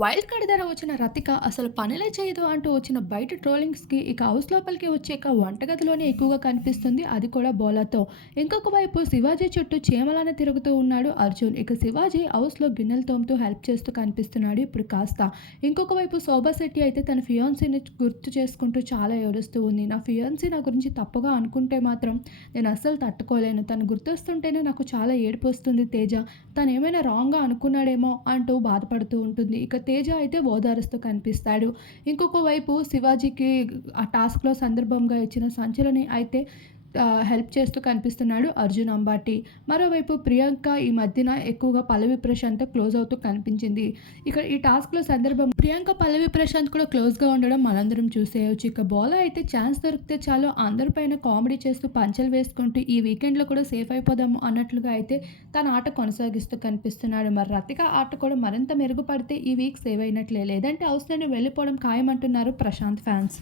Wild card ధర వచ్చిన రతిక అసలు పనులే చేయదు అంటూ వచ్చిన బయట ట్రోలింగ్స్కి ఇక హౌస్ లోపలికి వచ్చాక వంటగదిలోనే ఎక్కువగా కనిపిస్తుంది. అది కూడా బోలాతో. ఇంకొక వైపు శివాజీ చుట్టూ చీమలానే తిరుగుతూ ఉన్నాడు అర్జున్. ఇక శివాజీ హౌస్లో గిన్నెలు తోముతూ హెల్ప్ చేస్తూ కనిపిస్తున్నాడు ఇప్పుడు కాస్త. ఇంకొక వైపు శోభా శెట్టి అయితే తన ఫియాన్సీని గుర్తు చేసుకుంటూ చాలా ఏడుస్తూ ఉంది. నా ఫియాన్సీ నా గురించి తప్పుగా అనుకుంటే మాత్రం నేను అస్సలు తట్టుకోలేను. తను గుర్తొస్తుంటేనే నాకు చాలా ఏడుపు వస్తుంది తేజ. తను ఏమైనా రాంగ్గా అనుకున్నాడేమో అంటూ బాధపడుతూ ఉంటుంది. ఇక తేజ అయితే ఓదారుస్తూ కనిపిస్తాడు. ఇంకొక వైపు శివాజీకి ఆ టాస్క్లో సందర్భంగా ఇచ్చిన సంచలని అయితే హెల్ప్ చేస్తూ కనిపిస్తున్నాడు అర్జున్ అంబాటి. మరోవైపు ప్రియాంక ఈ మధ్యన ఎక్కువగా పల్లవి ప్రశాంత్తో క్లోజ్ అవుతూ కనిపించింది. ఇక ఈ టాస్క్లో సందర్భం ప్రియాంక పల్లవి ప్రశాంత్ కూడా క్లోజ్గా ఉండడం మనందరం చూసేయచ్చు. ఇక బోలా అయితే ఛాన్స్ దొరికితే చాలు అందరిపైన కామెడీ చేస్తూ పంచలు వేసుకుంటూ ఈ వీకెండ్లో కూడా సేఫ్ అయిపోదాము అన్నట్లుగా అయితే తన ఆట కొనసాగిస్తూ కనిపిస్తున్నాడు. మరి రతిక ఆట కూడా మరింత మెరుగుపడితే ఈ వీక్ సేవ్ అయినట్లే. లేదంటే హౌస్ నుండి వెళ్ళిపోవడం ఖాయమంటున్నారు ప్రశాంత్ ఫ్యాన్స్